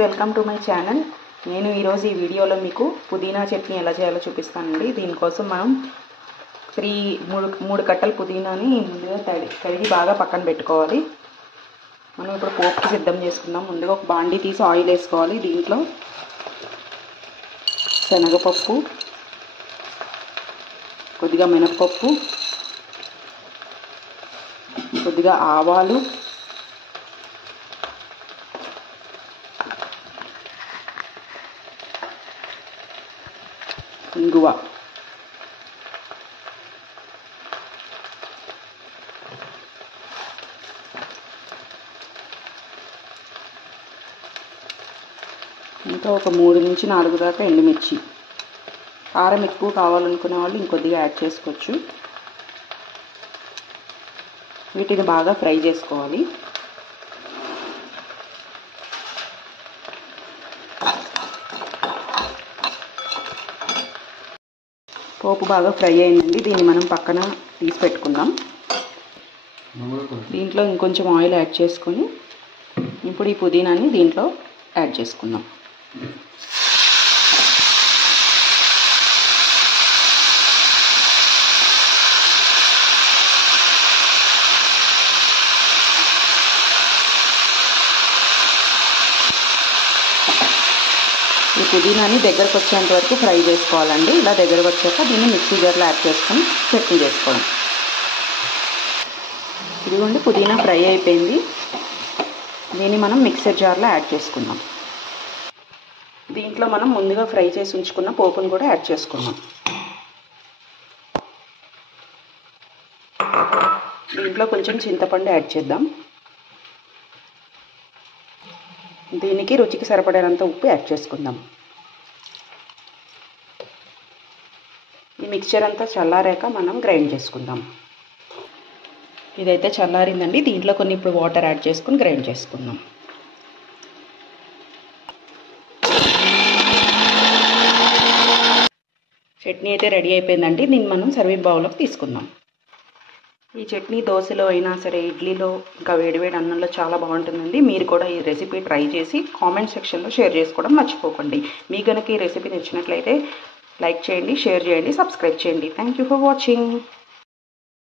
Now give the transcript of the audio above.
Welcome to my channel. నేను ఈరోజు ఈ వీడియోలో మీకు పుదీనా చట్నీ ఎలా చేయాలో చూపిస్తానండి. దీనికోసం మనం మూడు కట్టల పుదీనాని ముందుగా కడిగి బాగా పక్కన పెట్టుకోవాలి. మనం ఇప్పుడు పోపుకి సిద్ధం చేసుకుందాం. ముందుగా ఒక బాండీ తీసి ఆయిల్ వేసుకోవాలి. దీంట్లో శనగపప్పు, కొద్దిగా మినపప్పు, కొద్దిగా ఆవాలు, ఇంగువ, ఇంకా ఒక 3 నుంచి 4 దాకా ఎండుమిర్చి. కారం ఎక్కువ కావాలనుకునే వాళ్ళు ఇంకొద్దిగా యాడ్ చేసుకోవచ్చు. వీటిని బాగా ఫ్రై చేసుకోవాలి. పోపు బాగా ఫ్రై అయిందండి. దీన్ని మనం పక్కన తీసి పెట్టుకుందాం. దీంట్లో ఇంకొంచెం ఆయిల్ యాడ్ చేసుకొని ఇప్పుడు ఈ పుదీనాని దీంట్లో యాడ్ చేసుకుందాం. ఈ పుదీనాని దగ్గరకు వచ్చేంత వరకు ఫ్రై చేసుకోవాలండి. ఇలా దగ్గరకు వచ్చాక దీన్ని మిక్సీ జార్లో యాడ్ చేసుకొని చట్నీ చేసుకోవడం. ఇదిగోండి పుదీనా ఫ్రై అయిపోయింది. దీన్ని మనం మిక్సర్ జార్లో యాడ్ చేసుకుందాం. దీంట్లో మనం ముందుగా ఫ్రై చేసి ఉంచుకున్న పోపును కూడా యాడ్ చేసుకుందాం. దీంట్లో కొంచెం చింతపండు యాడ్ చేద్దాం. దీనికి రుచికి సరిపడినంత ఉప్పు యాడ్ చేసుకుందాం. ఈ మిక్చర్ అంతా చల్లారాక మనం గ్రైండ్ చేసుకుందాం. ఇదైతే చల్లారిందండి. దీంట్లో కొన్ని ఇప్పుడు వాటర్ యాడ్ చేసుకుని గ్రైండ్ చేసుకుందాం. చట్నీ అయితే రెడీ అయిపోయిందండి. దీన్ని మనం సర్వింగ్ బౌల్లోకి తీసుకుందాం. ఈ చట్నీ దోశలో అయినా సరే, ఇడ్లీలో, ఇంకా వేడివేడి అన్నంలో చాలా బాగుంటుందండి. మీరు కూడా ఈ రెసిపీ ట్రై చేసి కామెంట్ సెక్షన్లో షేర్ చేసుకోవడం మర్చిపోకండి. మీకు కనుక ఈ రెసిపీ నచ్చినట్లయితే లైక్ చేయండి, షేర్ చేయండి, సబ్స్క్రైబ్ చేయండి. Thank you for watching.